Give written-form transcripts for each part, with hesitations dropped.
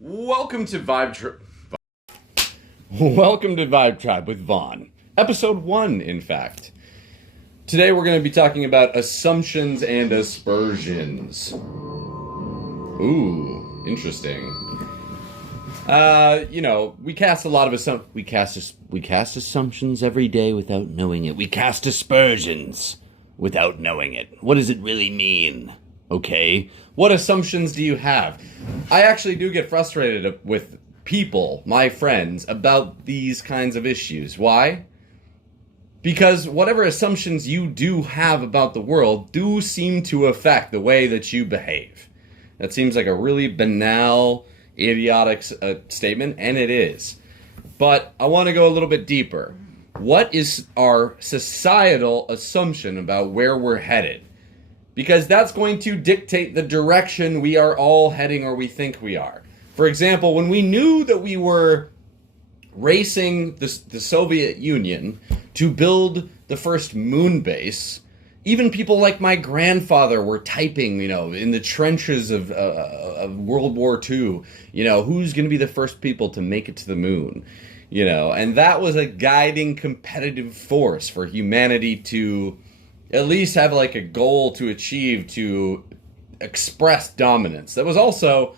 Welcome to Welcome to Vibe Tribe with Vaughn. Episode 1, in fact. Today we're going to be talking about assumptions and aspersions. Ooh, interesting. We cast a lot of we cast assumptions every day without knowing it. We cast aspersions without knowing it. What does it really mean? Okay, what assumptions do you have? I actually do get frustrated with people, my friends, about these kinds of issues. Why? Because whatever assumptions you do have about the world do seem to affect the way that you behave. That seems like a really banal, idiotic statement, and it is. But I want to go a little bit deeper. What is our societal assumption about where we're headed? Because that's going to dictate the direction we are all heading or we think we are. For example, when we knew that we were racing the Soviet Union to build the first moon base, even people like my grandfather were typing, in the trenches of World War II, who's going to be the first people to make it to the moon, and that was a guiding competitive force for humanity to at least have like a goal to achieve to express dominance. That was also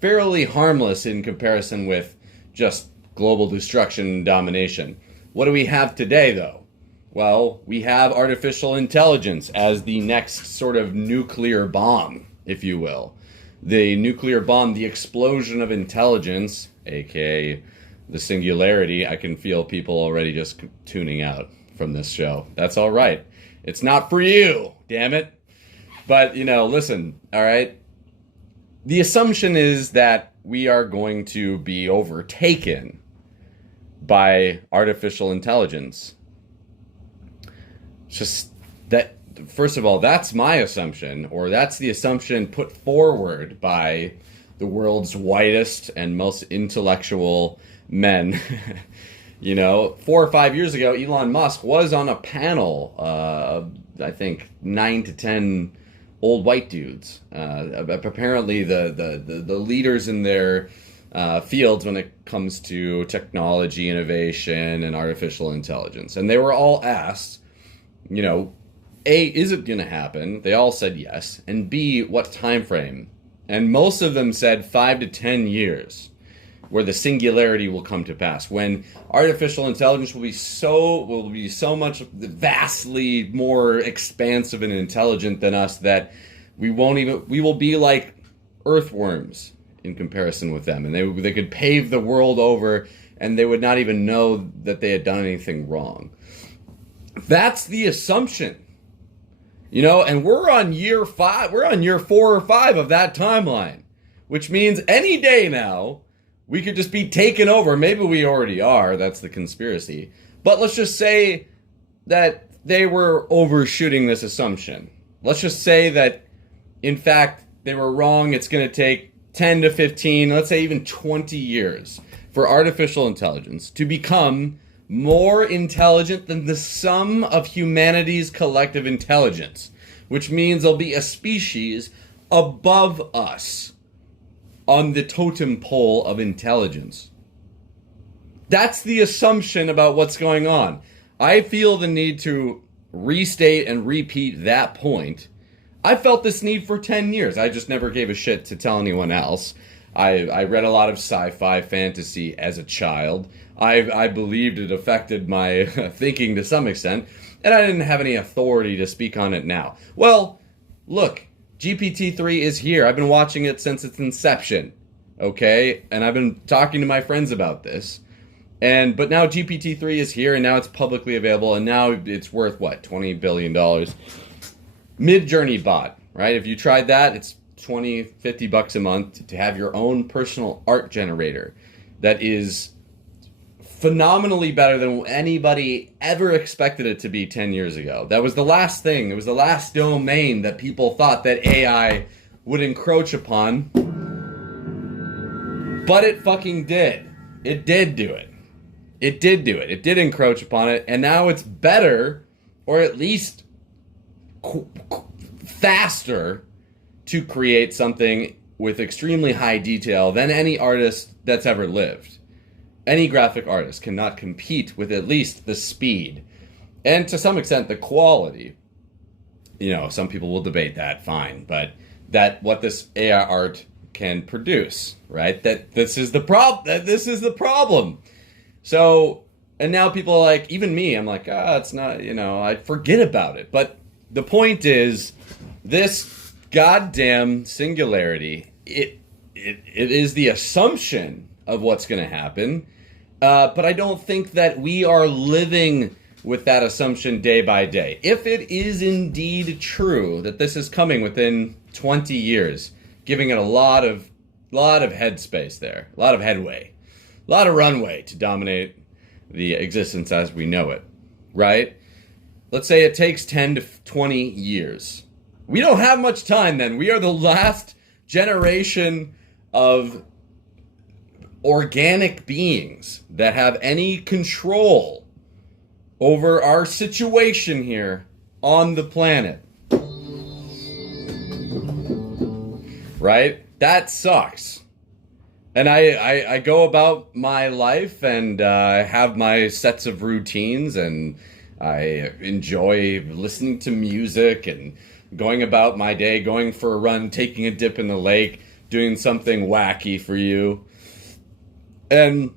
fairly harmless in comparison with just global destruction and domination. What do we have today, though? Well, we have artificial intelligence as the next sort of nuclear bomb, if you will. The nuclear bomb, the explosion of intelligence, aka the singularity. I can feel people already just tuning out from this show. That's all right. It's not for you, damn it. But, listen, all right? The assumption is that we are going to be overtaken by artificial intelligence. Just that, first of all, that's my assumption, or that's the assumption put forward by the world's whitest and most intellectual men. 4 or 5 years ago, Elon Musk was on a panel, I think 9 to 10 old white dudes, apparently the leaders in their fields when it comes to technology, innovation, and artificial intelligence. And they were all asked, A, is it going to happen? They all said yes. And B, what time frame? And most of them said 5 to 10 years. Where the singularity will come to pass, when artificial intelligence will be so much vastly more expansive and intelligent than us that we will be like earthworms in comparison with them, and they could pave the world over, and they would not even know that they had done anything wrong. That's the assumption, and we're on year 5. We're on year 4 or 5 of that timeline, which means any day now. We could just be taken over. Maybe we already are. That's the conspiracy. But let's just say that they were overshooting this assumption. Let's just say that, in fact, they were wrong. It's going to take 10 to 15, let's say even 20 years for artificial intelligence to become more intelligent than the sum of humanity's collective intelligence, which means there'll be a species above us on the totem pole of intelligence. That's the assumption about what's going on. I feel the need to restate and repeat that point. I felt this need for 10 years. I just never gave a shit to tell anyone else. I read a lot of sci-fi fantasy as a child. I believed it affected my thinking to some extent, and I didn't have any authority to speak on it now. Well, look, GPT-3 is here. I've been watching it since its inception, okay? And I've been talking to my friends about this. But now GPT-3 is here, and now it's publicly available, and now it's worth, what, $20 billion? Midjourney bot, right? If you tried that, it's $20, $50 a month to have your own personal art generator that is phenomenally better than anybody ever expected it to be 10 years ago. That was the last thing. It was the last domain that people thought that AI would encroach upon. But it fucking did. It did do it. It did do it. It did encroach upon it. And now it's better, or at least faster, to create something with extremely high detail than any artist that's ever lived. Any graphic artist cannot compete with at least the speed and to some extent the quality. Some people will debate that, fine, but that what this AI art can produce, right? That this is the problem. So, and now people are like, even me, I'm like, it's not, I forget about it. But the point is, this goddamn singularity, it is the assumption of what's going to happen. But I don't think that we are living with that assumption day by day. If it is indeed true that this is coming within 20 years, giving it a lot of headspace there, a lot of headway, a lot of runway to dominate the existence as we know it, right? Let's say it takes 10 to 20 years. We don't have much time then. We are the last generation of organic beings that have any control over our situation here on the planet. Right? That sucks. And I go about my life and have my sets of routines, and I enjoy listening to music and going about my day, going for a run, taking a dip in the lake, doing something wacky for you. And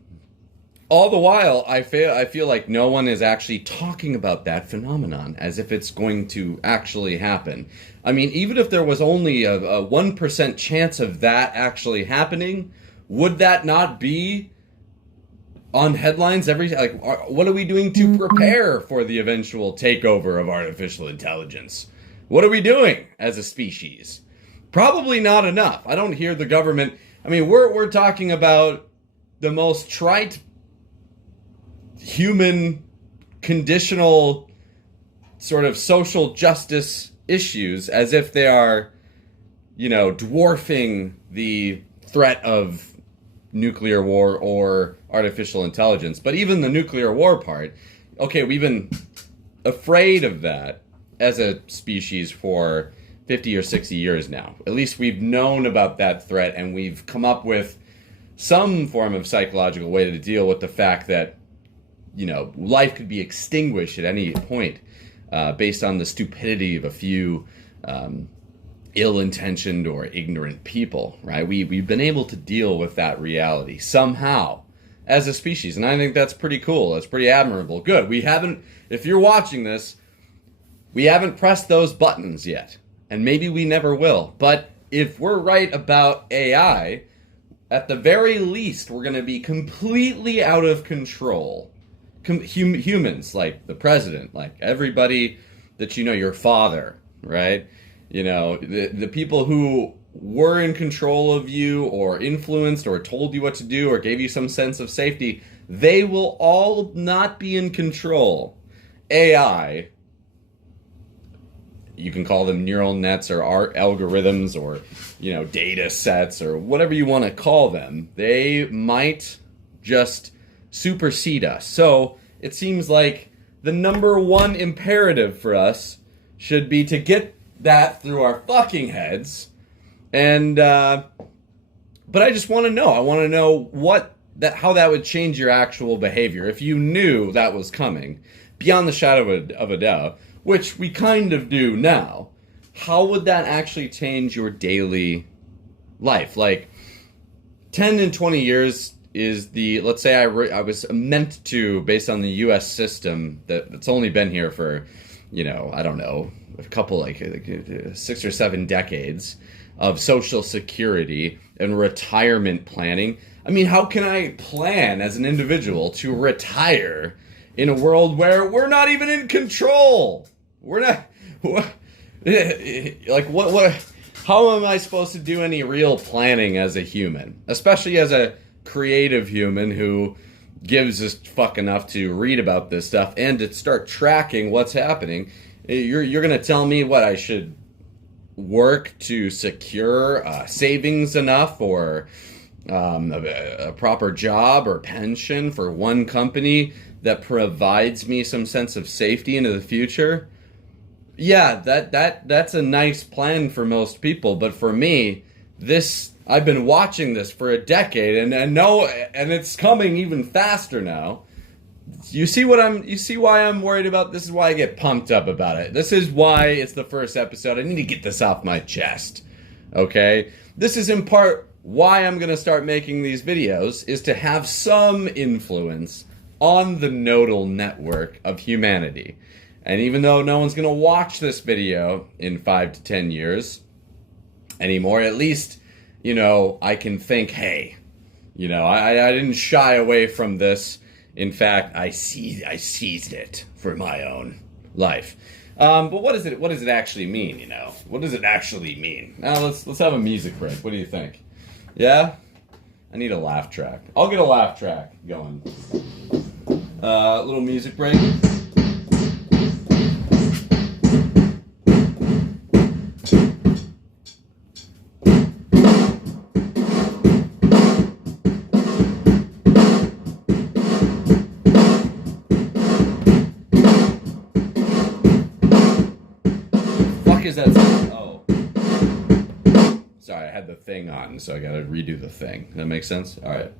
all the while, I feel like no one is actually talking about that phenomenon as if it's going to actually happen. I mean, even if there was only a 1% chance of that actually happening, would that not be on headlines what are we doing to prepare for the eventual takeover of artificial intelligence? What are we doing as a species? Probably not enough. I don't hear the government. I mean, we're talking about the most trite human conditional sort of social justice issues as if they are, dwarfing the threat of nuclear war or artificial intelligence. But even the nuclear war part, okay, we've been afraid of that as a species for 50 or 60 years now. At least we've known about that threat, and we've come up with some form of psychological way to deal with the fact that, life could be extinguished at any point based on the stupidity of a few ill-intentioned or ignorant people, right? We've been able to deal with that reality somehow as a species, and I think that's pretty cool. That's pretty admirable. Good. If you're watching this, we haven't pressed those buttons yet, and maybe we never will. But if we're right about AI, at the very least, we're going to be completely out of control. Humans, like the president, like everybody that your father, right? The people who were in control of you or influenced or told you what to do or gave you some sense of safety, they will all not be in control. AI, you can call them neural nets or art algorithms or, data sets or whatever you want to call them, they might just supersede us. So it seems like the number one imperative for us should be to get that through our fucking heads. And but I just want to know. I want to know how that would change your actual behavior if you knew that was coming, beyond the shadow of a doubt, which we kind of do now. How would that actually change your daily life? Like 10 and 20 years is let's say I was meant to, based on the U.S. system that's only been here for, I don't know, a couple, like 6 or 7 decades of social security and retirement planning. I mean, how can I plan as an individual to retire in a world where we're not even in control? We're not, how am I supposed to do any real planning as a human? Especially as a creative human who gives a fuck enough to read about this stuff and to start tracking what's happening. You're going to tell me what I should work to secure savings enough or a proper job or pension for one company that provides me some sense of safety into the future? Yeah, that's a nice plan for most people, but for me, this I've been watching this for a decade, and it's coming even faster now. You see why I'm worried about this? Is why I get pumped up about it. This is why it's the first episode. I need to get this off my chest. Okay? This is in part why I'm going to start making these videos, is to have some influence on the nodal network of humanity. And even though no one's going to watch this video in 5 to 10 years anymore, at least, I can think, hey, I didn't shy away from this. In fact, I seized it for my own life. But what does it actually mean, What does it actually mean? Now let's have a music break. What do you think? Yeah? I need a laugh track. I'll get a laugh track going. Little music break. Is that sound? Oh. Sorry, I had the thing on, so I gotta redo the thing. That makes sense? Alright.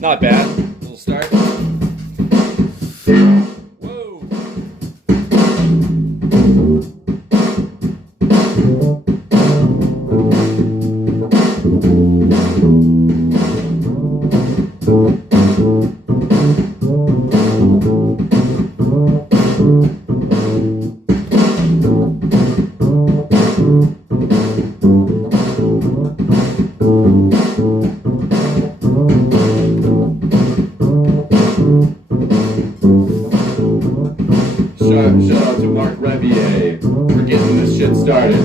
Not bad. We'll start. Whoa. Shout out to Mark Revier for getting this shit started.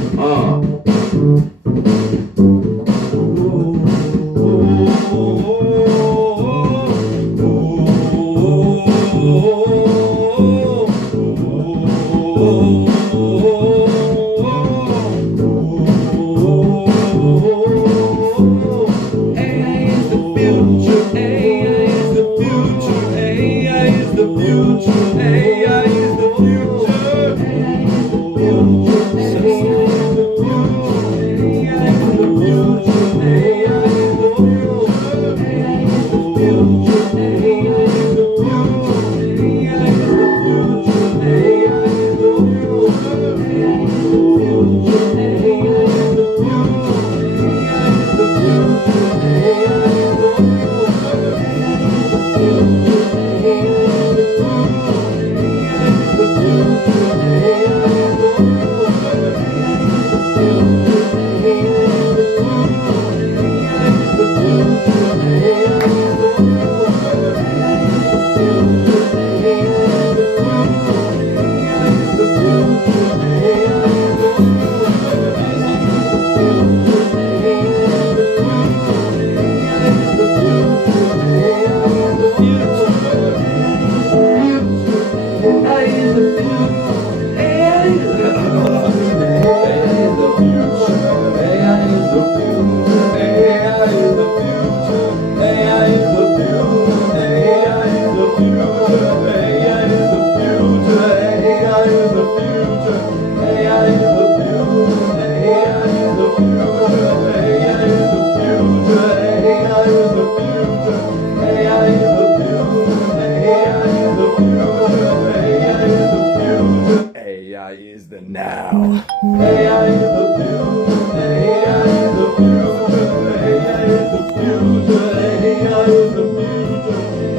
AI is the now. AI is the future. AI is the future. AI is the future. AI is the future.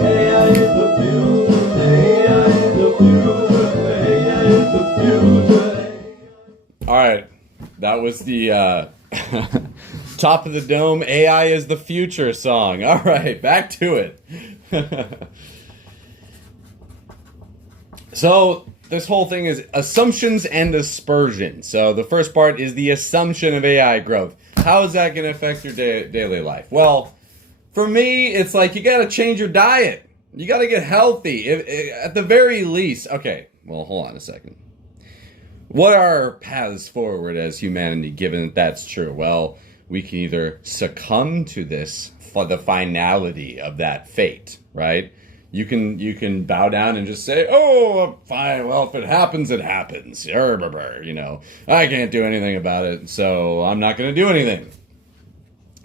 AI is the future. AI is the future. AI is the future. All right, that was the Top of the Dome. AI is the future song. All right, back to it. So this whole thing is assumptions and aspersions. So the first part is the assumption of AI growth. How is that going to affect your daily life? Well, for me, it's like you got to change your diet. You got to get healthy. At the very least. Okay, well, hold on a second. What are our paths forward as humanity, given that that's true? Well, we can either succumb to this for the finality of that fate, right? You can bow down and just say, "Oh, fine. Well, if it happens, it happens." You know, I can't do anything about it, so I'm not going to do anything.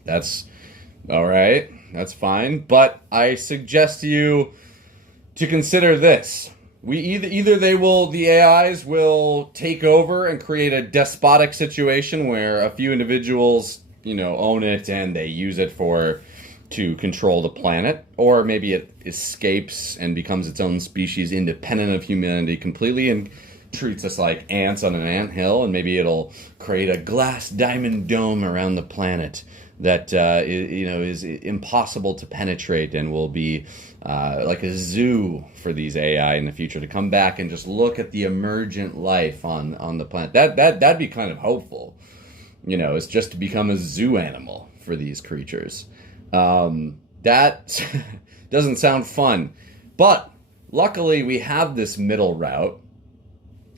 That's all right. That's fine. But I suggest to you to consider this. We either the AIs will take over and create a despotic situation where a few individuals, own it and they use it to control the planet, or maybe it escapes and becomes its own species independent of humanity completely and treats us like ants on an anthill, and maybe it'll create a glass diamond dome around the planet that is impossible to penetrate and will be like a zoo for these AI in the future to come back and just look at the emergent life on the planet. That'd be kind of hopeful. It's just to become a zoo animal for these creatures. That doesn't sound fun, but luckily we have this middle route,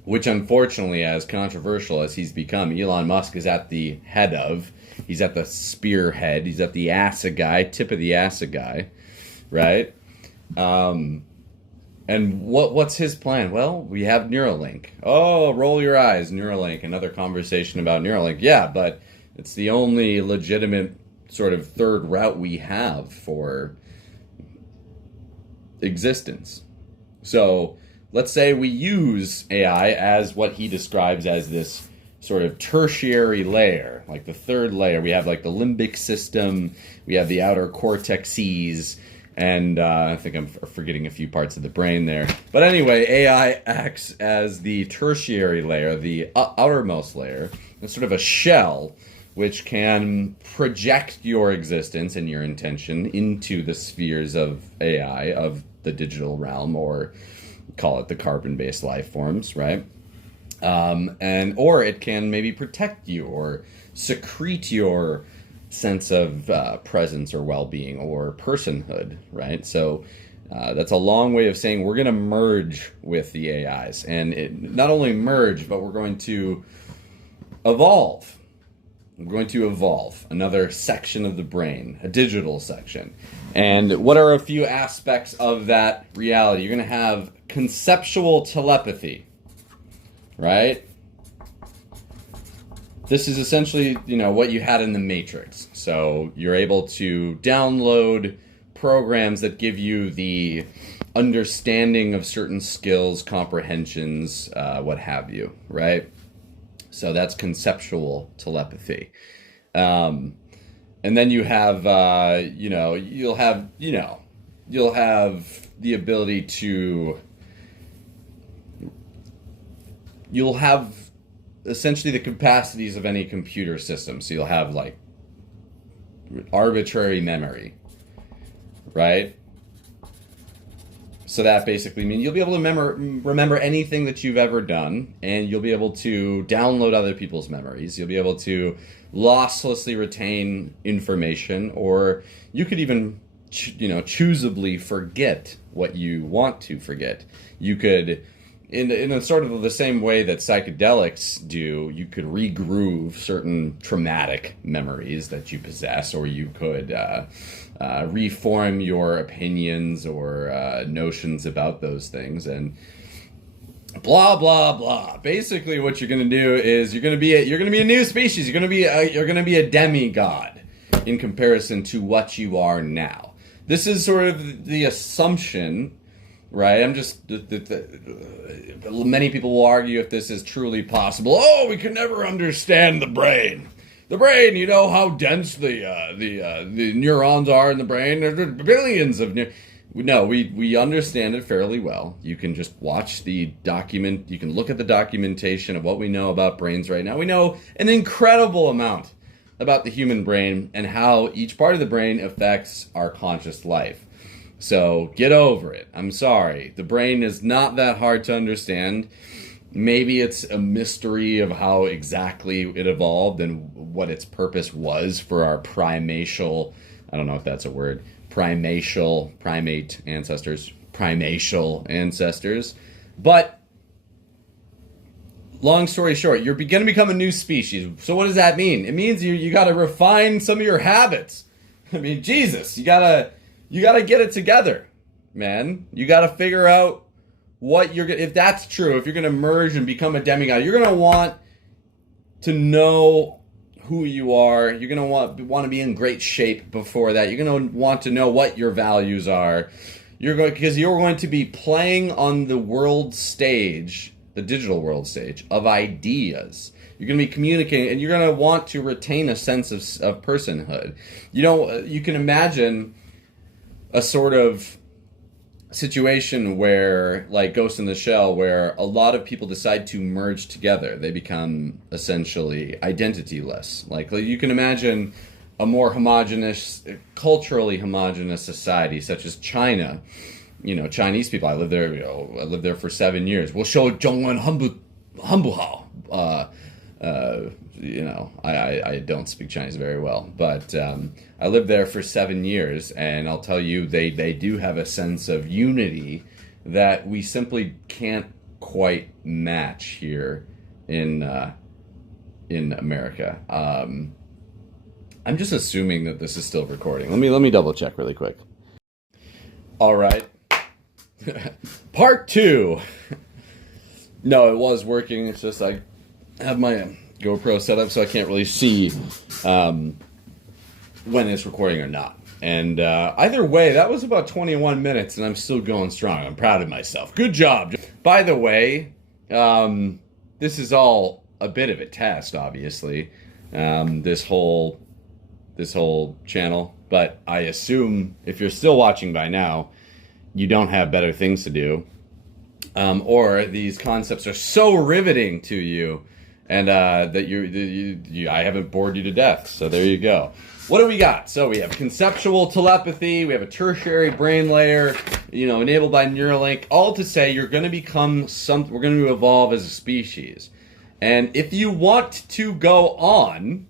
which unfortunately, as controversial as he's become, Elon Musk is at the head of. He's at the spearhead. He's at the tip of the assegai, right? And what's his plan? Well, we have Neuralink. Oh, roll your eyes, Neuralink. Another conversation about Neuralink. Yeah, but it's the only legitimate sort of third route we have for existence. So let's say we use AI as what he describes as this sort of tertiary layer, like the third layer. We have like the limbic system, we have the outer cortexes, and I think I'm forgetting a few parts of the brain there. But anyway, AI acts as the tertiary layer, the outermost layer. It's sort of a shell which can project your existence and your intention into the spheres of AI, of the digital realm, or call it the carbon-based life forms, right? Or it can maybe protect you or secrete your sense of presence or well-being or personhood, right? So that's a long way of saying we're going to merge with the AIs, and not only merge, but we're going to evolve. We're going to evolve another section of the brain, a digital section. And what are a few aspects of that reality? You're going to have conceptual telepathy, right? This is essentially, what you had in the Matrix. So you're able to download programs that give you the understanding of certain skills, comprehensions, what have you, right? So that's conceptual telepathy. And then you have, you'll have the ability to, you'll have essentially the capacities of any computer system. So you'll have like arbitrary memory, right? So that basically means you'll be able to remember anything that you've ever done, and you'll be able to download other people's memories. You'll be able to losslessly retain information, or you could even, choosably forget what you want to forget. You could, in a sort of the same way that psychedelics do, you could regroove certain traumatic memories that you possess, or you could reform your opinions or notions about those things, and blah blah blah. Basically, what you're going to do is you're going to be a new species. You're going to be a demigod in comparison to what you are now. This is sort of the assumption, right? Many people will argue if this is truly possible. Oh, we can never understand the brain. The brain, how dense the neurons are in the brain. There's billions of No, we understand it fairly well. You can just watch the document. You can look at the documentation of what we know about brains right now. We know an incredible amount about the human brain and how each part of the brain affects our conscious life. So get over it. I'm sorry. The brain is not that hard to understand. Maybe it's a mystery of how exactly it evolved and what its purpose was for our primate ancestors. But long story short, you're going to become a new species. So what does that mean? It means you got to refine some of your habits. I mean, Jesus, you gotta get it together, man. You gotta figure out what you're gonna. If that's true, if you're gonna merge and become a demigod, you're gonna want to know who you are. You're gonna want to be in great shape before that. You're gonna want to know what your values are. Because you're going to be playing on the world stage, the digital world stage of ideas. You're going to be communicating, and you're going to want to retain a sense of personhood. You can imagine a sort of situation where, like Ghost in the Shell, where a lot of people decide to merge together. They become essentially identityless. Like you can imagine a more homogenous, culturally homogenous society, such as China. Chinese people. I lived there. I lived there for 7 years. We'll show Zhongwen Humbuhao. I don't speak Chinese very well, but I lived there for 7 years, and I'll tell you, they do have a sense of unity that we simply can't quite match here in America. I'm just assuming that this is still recording. Let me double check really quick. All right. Part 2. No, it was working. It's just I have my GoPro set up, so I can't really see when it's recording or not. And either way, that was about 21 minutes, and I'm still going strong. I'm proud of myself. Good job. By the way, this is all a bit of a test, obviously. This whole channel, but I assume if you're still watching by now, you don't have better things to do, or these concepts are so riveting to you, and that I haven't bored you to death. So there you go. What do we got? So we have conceptual telepathy. We have a tertiary brain layer, enabled by Neuralink. All to say, you're going to become we're going to evolve as a species, and if you want to go on.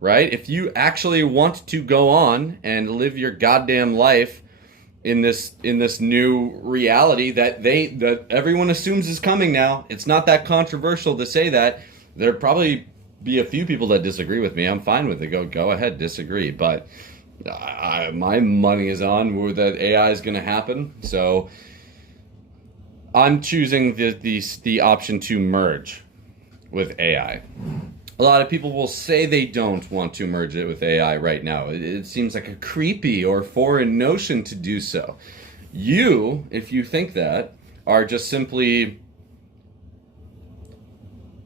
Right? If you actually want to go on and live your goddamn life in this new reality that everyone assumes is coming now, it's not that controversial to say that. There'd probably be a few people that disagree with me. I'm fine with it. Go ahead, disagree. But my money is on that AI is going to happen. So I'm choosing the option to merge with AI. A lot of people will say they don't want to merge it with AI right now. It seems like a creepy or foreign notion to do so. You, if you think that, are just simply...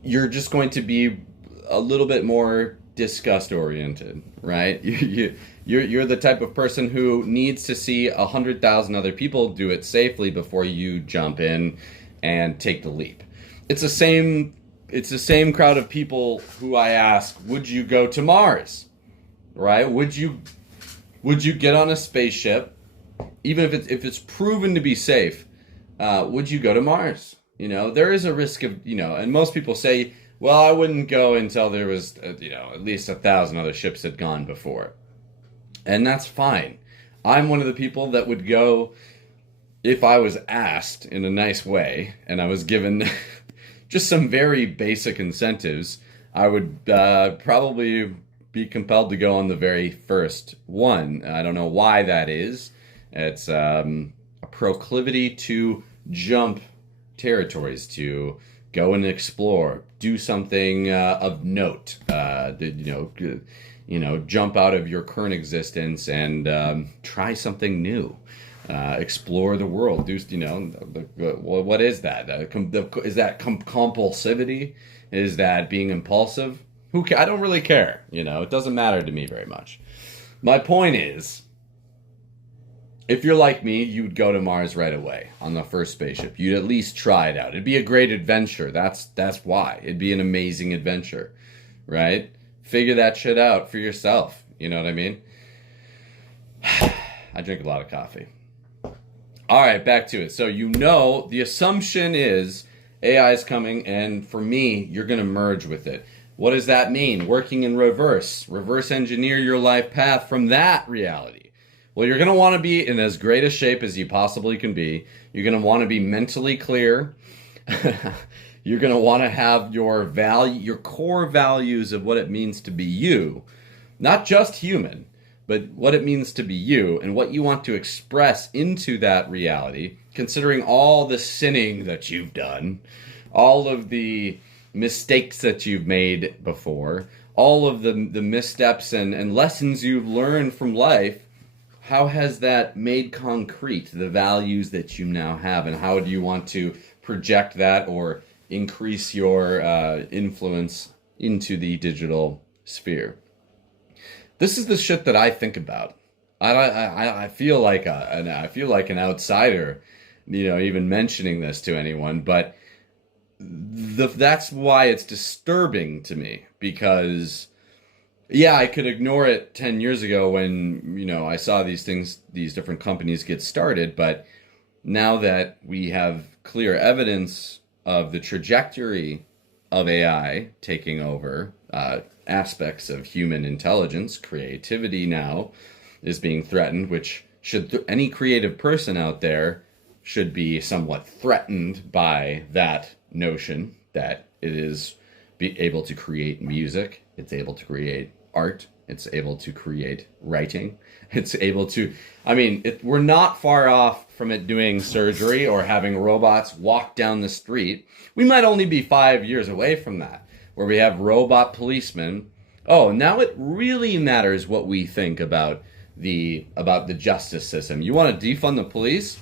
You're just going to be a little bit more disgust-oriented, right? You're the type of person who needs to see 100,000 other people do it safely before you jump in and take the leap. It's the same crowd of people who I ask, would you go to Mars? Right? Would you get on a spaceship, even if it's proven to be safe? Would you go to Mars? There is a risk of, and most people say, well, I wouldn't go until there was, at least 1,000 other ships had gone before. And that's fine. I'm one of the people that would go if I was asked in a nice way, and I was given just some very basic incentives. I would probably be compelled to go on the very first one. I don't know why that is. It's a proclivity to jump territories, to go and explore, do something of note, jump out of your current existence and try something new. Explore the world. Do what is that? Is that compulsivity? Is that being impulsive? I don't really care. It doesn't matter to me very much. My point is, if you're like me, you'd go to Mars right away on the first spaceship. You'd at least try it out. It'd be a great adventure. That's why. It'd be an amazing adventure, right? Figure that shit out for yourself. You know what I mean? I drink a lot of coffee. All right, back to it. So the assumption is AI is coming, and for me, you're going to merge with it. What does that mean? Working in reverse engineer your life path from that reality. Well, you're going to want to be in as great a shape as you possibly can be. You're going to want to be mentally clear. You're going to want to have your core values of what it means to be you, not just human, but what it means to be you and what you want to express into that reality, considering all the sinning that you've done, all of the mistakes that you've made before, all of the missteps and lessons you've learned from life. How has that made concrete the values that you now have, and how do you want to project that or increase your influence into the digital sphere? This is the shit that I think about. I feel like I feel like an outsider, even mentioning this to anyone, but that's why it's disturbing to me, because yeah, I could ignore it 10 years ago when, I saw these different companies get started, but now that we have clear evidence of the trajectory of AI taking over aspects of human intelligence, creativity now is being threatened, which any creative person out there should be somewhat threatened by that notion that it is able to create music, it's able to create art, it's able to create writing, it's able to, we're not far off from it doing surgery or having robots walk down the street. We might only be 5 years away from that, where we have robot policemen. Oh, now it really matters what we think about the justice system. You want to defund the police?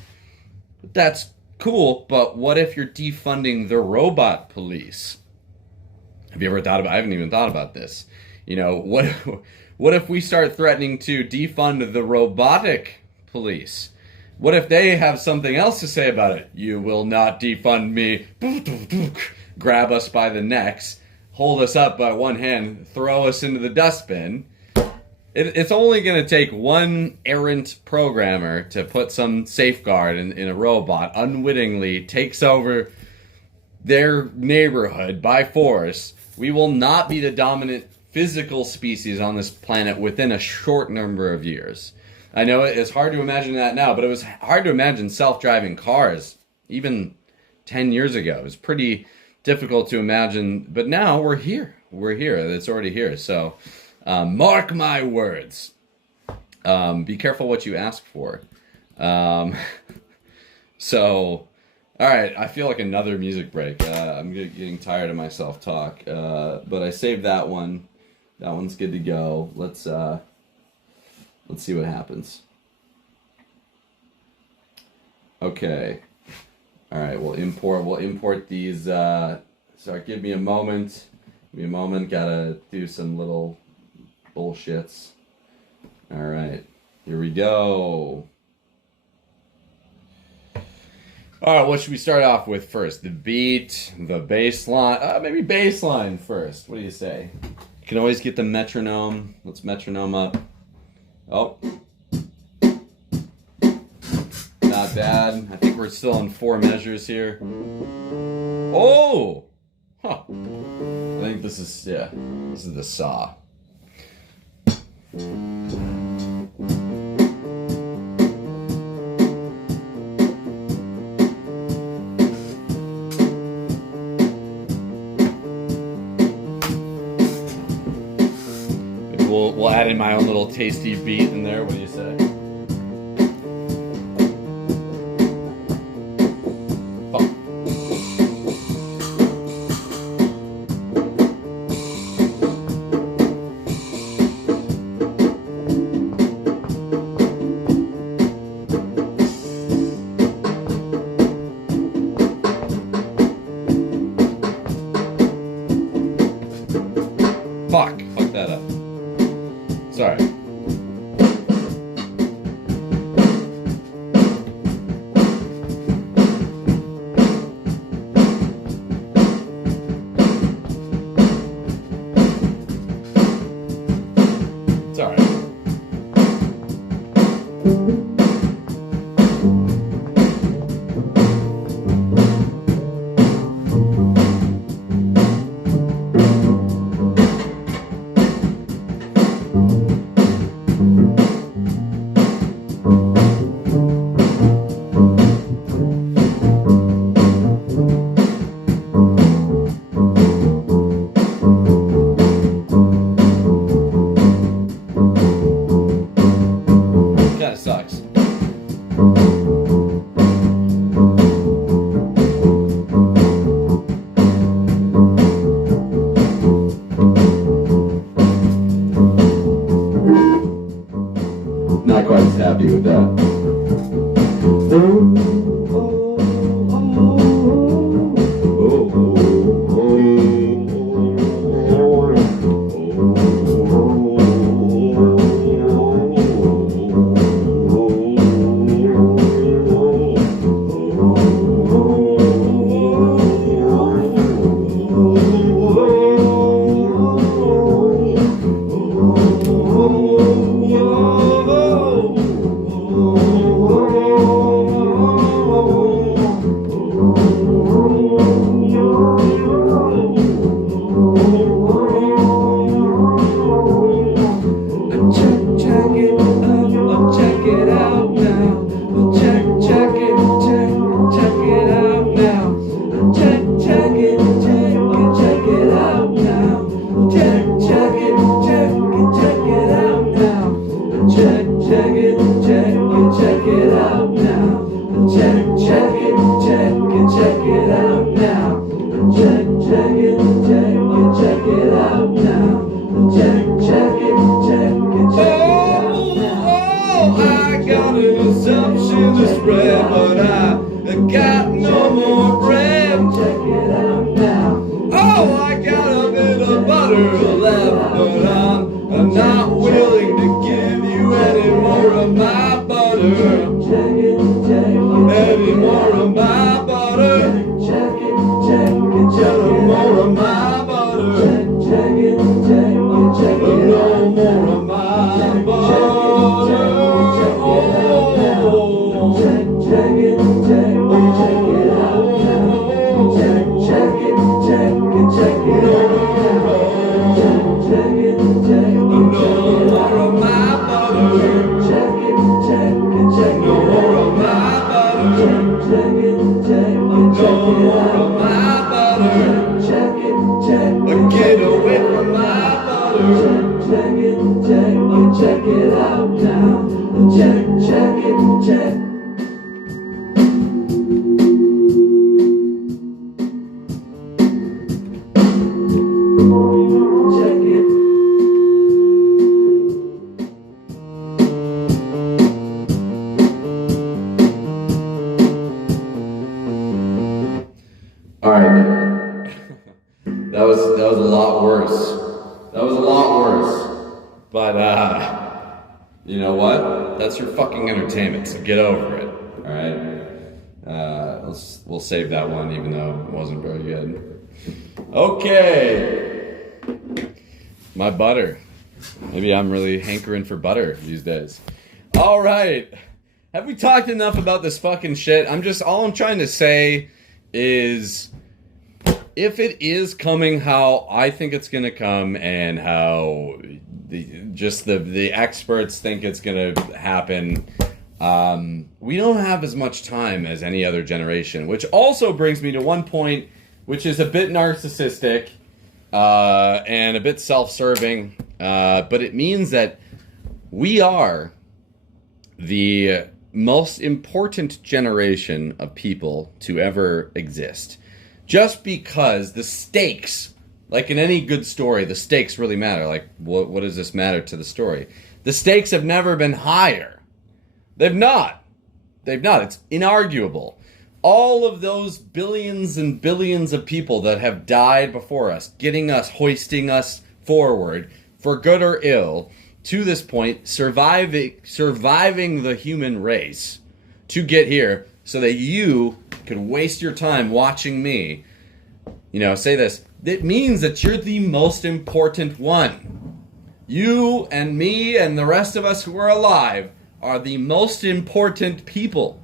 That's cool, but what if you're defunding the robot police? Have you ever thought about? I haven't even thought about this. What if we start threatening to defund the robotic police? What if they have something else to say about it? You will not defund me. Grab us by the necks, hold us up by one hand, throw us into the dustbin. It's only going to take one errant programmer to put some safeguard in a robot, unwittingly takes over their neighborhood by force. We will not be the dominant physical species on this planet within a short number of years. I know it's hard to imagine that now, but it was hard to imagine self-driving cars even 10 years ago. It was pretty difficult to imagine, but now we're here. We're here. It's already here. So mark my words. Be careful what you ask for. So, all right, I feel like another music break. I'm getting tired of myself talk, but I saved that one. That one's good to go. Let's see what happens. Okay. All right, we'll import these. Sorry, give me a moment. Give me a moment. Gotta do some little bullshits. All right, here we go. All right, what should we start off with first? The beat, the bass line? Maybe bass line first. What do you say? You can always get the metronome. Let's metronome up. Oh. Not bad. I think we're still in 4 measures here. Oh! Huh. I think this is the saw. We'll add in my own little tasty beat in there. What do you say? Fuck that up. Sorry. check it out now. Check it out now. Check it out now. I got an assumption to spread, but I got no more bread. Check it out now. Oh, I got a bit of butter left, but I'm not willing to give you any more of my butter. Any more of my butter. Any more of my butter. No more of my butter. Get away from my butter. Check it out now. Check it. All right. That was a lot worse. But you know what? That's your fucking entertainment. So get over it. All right. We'll save that one, even though it wasn't very good. Okay. My butter. Maybe I'm really hankering for butter these days. All right. Have we talked enough about this fucking shit? All I'm trying to say is, if it is coming how I think it's gonna come, and how the experts think it's gonna happen, we don't have as much time as any other generation. Which also brings me to one point, which is a bit narcissistic and a bit self-serving, but it means that we are the most important generation of people to ever exist. Just because the stakes, like in any good story, the stakes really matter. Like, what does this matter to the story? The stakes have never been higher. They've not. It's inarguable. All of those billions and billions of people that have died before us, hoisting us forward, for good or ill, to this point, surviving the human race to get here, so that you could waste your time watching me, say this. It means that you're the most important one. You and me and the rest of us who are alive are the most important people.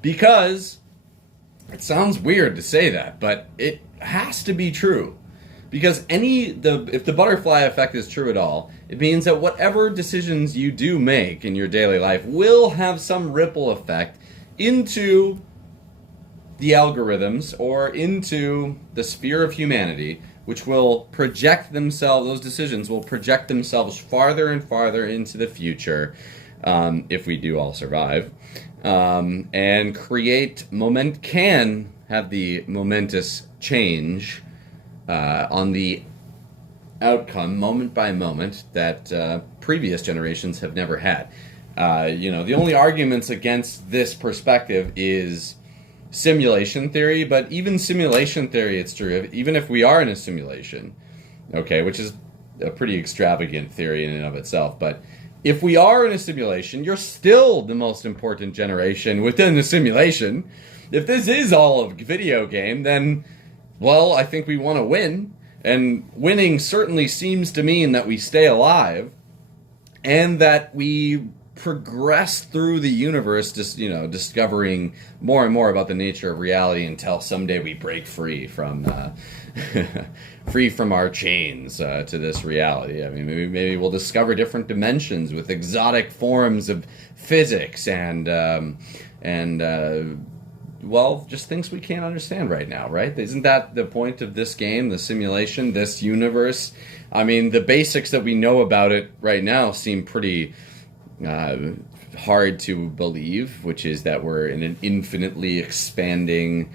Because, it sounds weird to say that, but it has to be true. Because if the butterfly effect is true at all, it means that whatever decisions you do make in your daily life will have some ripple effect into the algorithms or into the sphere of humanity, which will those decisions will project themselves farther and farther into the future, if we do all survive, and can have the momentous change on the outcome, moment by moment, that previous generations have never had. The only arguments against this perspective is simulation theory, but even simulation theory, it's true. Even if we are in a simulation, okay, which is a pretty extravagant theory in and of itself, but if we are in a simulation, you're still the most important generation within the simulation. If this is all a video game, then, well, I think we want to win. And winning certainly seems to mean that we stay alive and that we progress through the universe, discovering more and more about the nature of reality until someday we break free from our chains to this reality. I mean, maybe we'll discover different dimensions with exotic forms of physics and just things we can't understand right now, right? Isn't that the point of this game, the simulation, this universe? I mean, the basics that we know about it right now seem pretty hard to believe, which is that we're in an infinitely expanding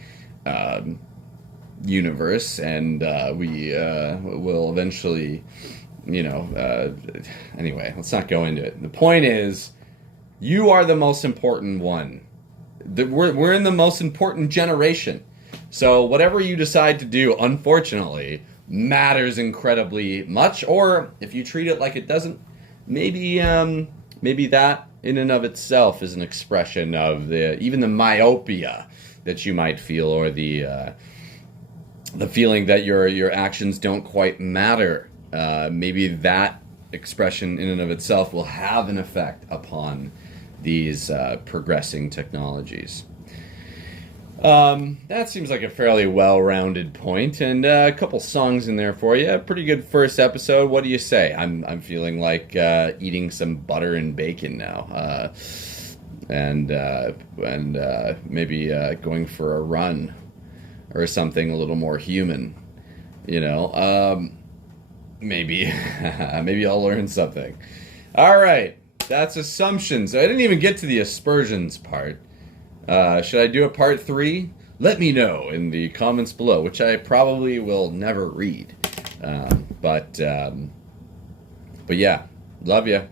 universe, and we will eventually, anyway, let's not go into it. The point is, you are the most important one. We're in the most important generation. So whatever you decide to do, unfortunately, matters incredibly much. Or if you treat it like it doesn't, maybe that in and of itself is an expression of even the myopia that you might feel, or the feeling that your actions don't quite matter. Maybe that expression in and of itself will have an effect upon these progressing technologies. That seems like a fairly well-rounded point, and a couple songs in there for you. Pretty good first episode. What do you say? I'm feeling like eating some butter and bacon now, and maybe going for a run or something a little more human. Maybe maybe I'll learn something. All right, that's assumptions. I didn't even get to the aspersions part. Should I do a part 3? Let me know in the comments below, which I probably will never read. But yeah, love ya.